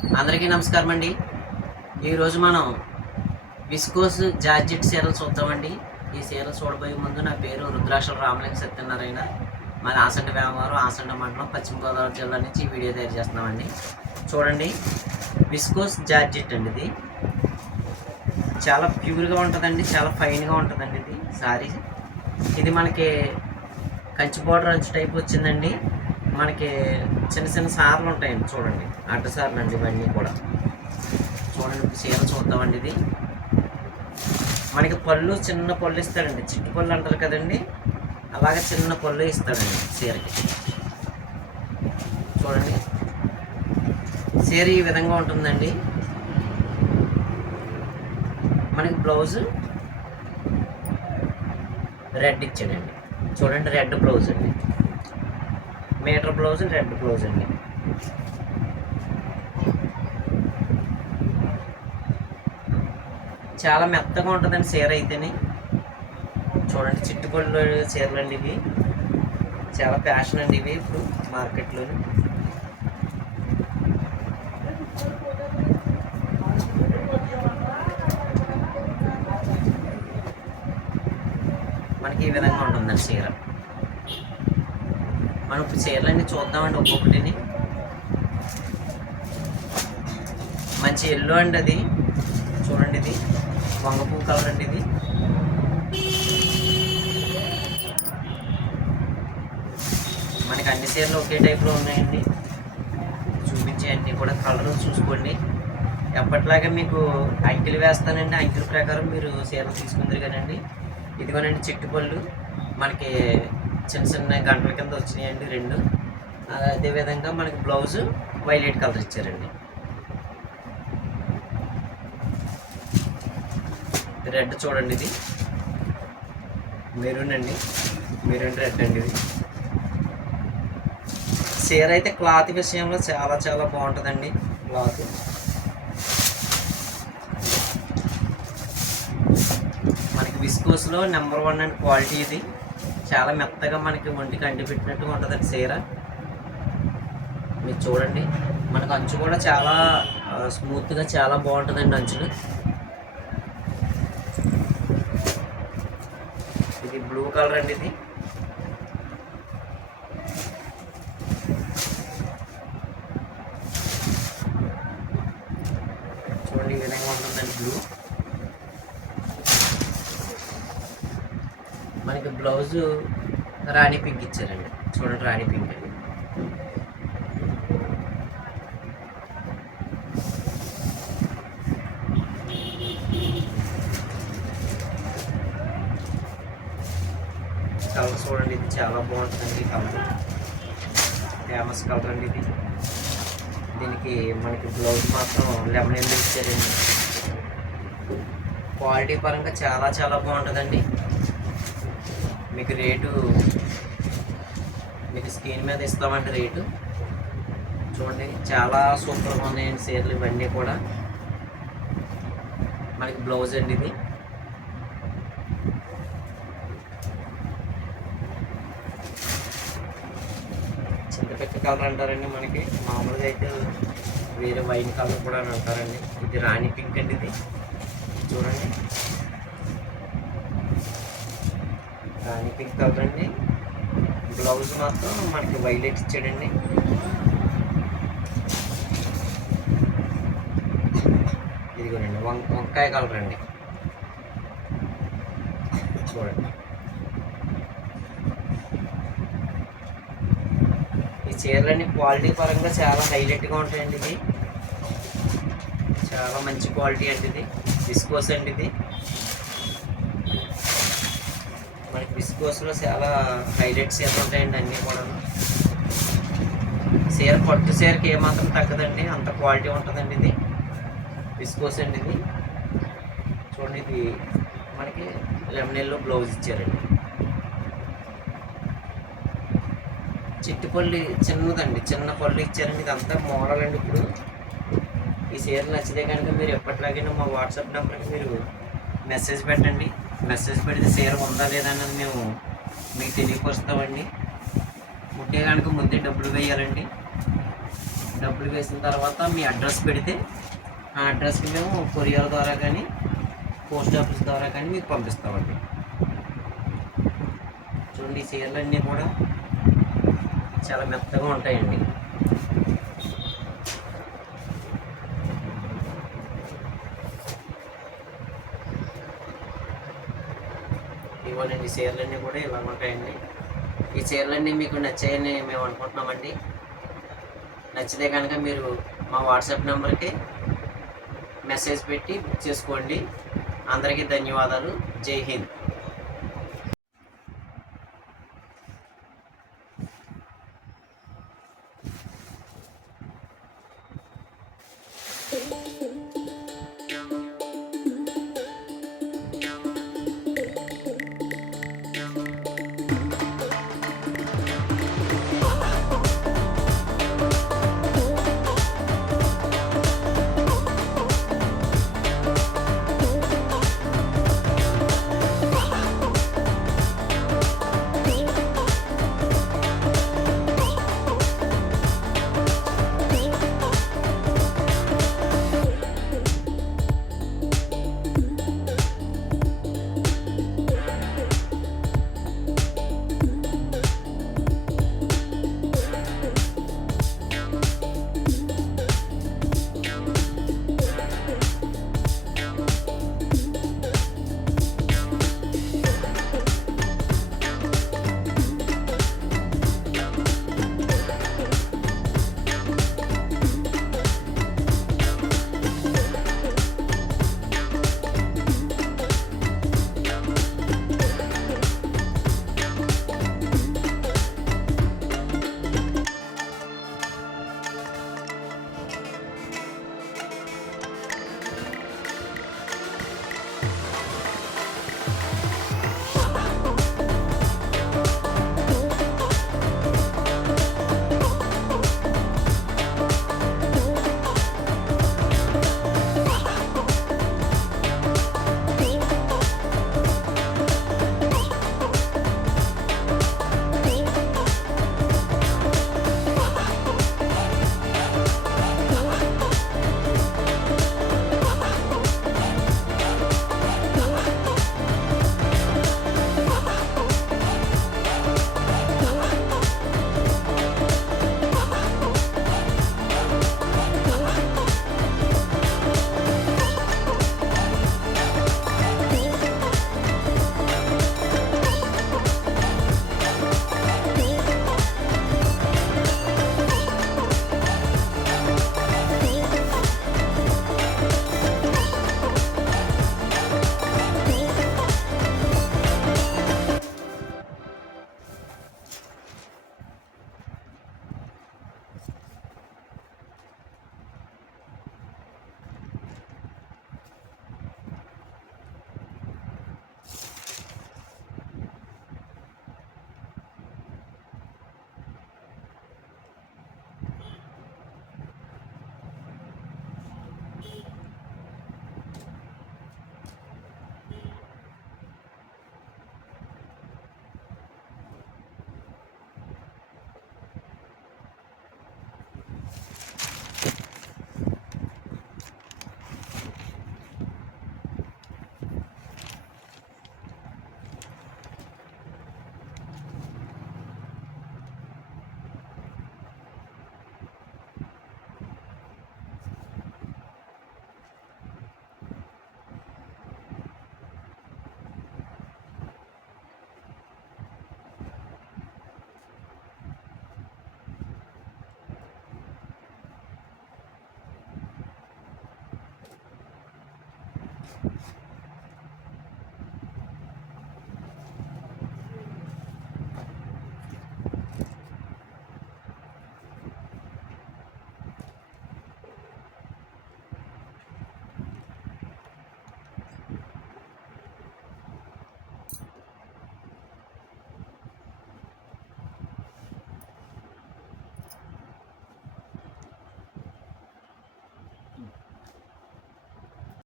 అందరికీ నమస్కారం అండి. ఈరోజు మనం విస్కోస్ జార్జెట్ చీరలు చూద్దామండి. ఈ చీరలు చూడబోయే ముందు నా పేరు రుద్రాక్షల రామలింగ సత్యనారాయణ. మాది ఆసండ వ్యాపారం, ఆసండ మండలం, పశ్చిమ గోదావరి జిల్లా నుంచి ఈ వీడియో తయారు చేస్తున్నామండి. చూడండి, విస్కోస్ జార్జెట్ అండి. ఇది చాలా ప్యూర్గా ఉంటుందండి, చాలా ఫైన్గా ఉంటుందండి. ఇది సారీ ఇది మనకి కంచి బోర్డర్ అంచు టైప్ వచ్చిందండి. మనకి చిన్న చిన్న సార్లు ఉంటాయండి. చూడండి, అడ్డ సార్లు అండి ఇవన్నీ కూడా. చూడండి, చీర చూద్దామండి. ఇది మనకి పళ్ళు చిన్న పళ్ళు ఇస్తాడండి, చిట్టు పళ్ళు అంటారు కదండి, అలాగే చిన్న పళ్ళు ఇస్తాడండి చీరకి. చూడండి, చీర ఈ విధంగా ఉంటుందండి. మనకి బ్లౌజ్ రెడ్ ఇచ్చాడండి. చూడండి, రెడ్ బ్లౌజ్ అండి, మీటర్ బ్లౌజ్, రెడ్ బ్లౌజ్ అండి. చాలా మెత్తగా ఉంటుందండి చీర అయితేనే. చూడండి, చిట్టుపళ్ళు చీరలు అండి ఇవి. చాలా ఫ్యాషన్ అండి ఇవి ఇప్పుడు మార్కెట్లో. మనకి ఈ విధంగా ఉంటుందండి చీర. మనం ఇప్పుడు చీరలన్నీ చూద్దామండి ఒక్కొక్కటిని. మంచి ఎల్లో అండి అది. చూడండి, ఇది వంగపూ కలర్ అండి. ఇది మనకి అన్ని చీరలు ఒకే టైప్లో ఉన్నాయండి. చూపించే అన్నీ కూడా కలర్ చూసుకోండి. ఎప్పటిలాగా మీకు అంకెలు వేస్తానండి, అంకెల ప్రకారం మీరు చీరలు తీసుకుందరు కదండి. ఇదిగోనండి చిట్టుపళ్ళు, మనకి చిన్న చిన్న గంటల కింద వచ్చినాయండి రెండు. అదేవిధంగా మనకి బ్లౌజ్ వైలెట్ కలర్ ఇచ్చారండి. రెడ్ చూడండి, ఇది మెరూన్ అండి, మెరూన్ రెడ్ అండి. ఇది చీర అయితే క్లాత్ విషయంలో చాలా చాలా బాగుంటుందండి. క్లాత్ మనకి విస్కోస్లో నెంబర్ 1 అండి క్వాలిటీ. ఇది చాలా మెత్తగా మనకి ఒంటికి అంటి పెట్టినట్టుగా ఉంటుందండి చీర. మీరు చూడండి, మనకు అంచు కూడా చాలా స్మూత్గా చాలా బాగుంటుందండి అంచులు. ఇది బ్లూ కలర్ అండి. ఇది చూడండి, ఈ విధంగా ఉంటుందండి బ్లూ. మనకి బ్లౌజు రాణి పింక్ ఇచ్చారండి. చూడండి, రాణి పింక్ అండి. కలర్ చూడండి, ఇది చాలా బాగుంటుందండి. కలర్ ఫేమస్ కలర్ అండి ఇది. దీనికి మనకి బ్లౌజ్ మాత్రం లెమన్ ఎల్లో ఇచ్చారండి. క్వాలిటీ పరంగా చాలా చాలా బాగుంటుందండి. మీకు రేటు మీకు స్క్రీన్ మీద ఇస్తామండి రేటు. చూడండి, చాలా సూపర్గా ఉన్నాయండి చీరలు ఇవన్నీ కూడా. మనకి బ్లౌజ్ అండి ఇది. చింతపిక్క కలర్ అంటారండి. మనకి మామూలుగా అయితే వేరే వైన్ కలర్ కూడా అని అంటారండి. ఇది రాణి పింక్ అండి. ఇది చూడండి, రాణి పింక్ కలర్ అండి. బ్లౌజ్ మాత్రం మనకి వైలెట్ ఇచ్చాడండి. ఇదిగోనండి వంకాయ కలర్ అండి. చూడండి, ఈ చీరలన్నీ క్వాలిటీ పరంగా చాలా హైలైట్గా ఉంటాయండి. ఇది చాలా మంచి క్వాలిటీ అండి. ఇది విస్కోస్ అండి. ఇది మనకి విస్కోస్లో చాలా హైలైట్ చీరలు ఉంటాయండి అన్నీ కూడా. చీర పట్టు చీరకి ఏమాత్రం తగ్గదండి, అంత క్వాలిటీ ఉంటుందండి. ఇది విస్కోస్ అండి. ఇది చూడండి, ఇది మనకి లెమన్ ఎల్లో బ్లౌజ్ ఇచ్చారండి. చిట్టుపల్లి చిన్నదండి, చిన్న పళ్ళు ఇచ్చారండి. ఇదంతా మోడల్ అండి. ఇప్పుడు ఈ చీర నచ్చితే కనుక మీరు ఎప్పటిలాగైనా మా వాట్సాప్ నెంబర్కి మీరు మెసేజ్ పెట్టండి. మెసేజ్ పెడితే చీర ఉందా లేదా అన్నది మేము మీకు తెలియపరుస్తామండి. ముట్టే కనుక ముందే డబ్బులు వేయాలండి. డబ్బులు వేసిన తర్వాత మీ అడ్రస్ పెడితే ఆ అడ్రస్కి మేము కొరియర్ ద్వారా కానీ పోస్ట్ ఆఫీస్ ద్వారా కానీ మీకు పంపిస్తామండి. చూడండి, ఈ చీరలు అన్నీ కూడా చాలా మెత్తగా ఉంటాయండి. ఇవ్వనండి, చీరలన్నీ కూడా ఇలా ఉంటాయండి. ఈ చీరలన్నీ మీకు నచ్చాయని మేము అనుకుంటున్నామండి. నచ్చితే కనుక మీరు మా వాట్సాప్ నెంబర్కి మెసేజ్ పెట్టి బుక్ చేసుకోండి. అందరికీ ధన్యవాదాలు. జై హింద్.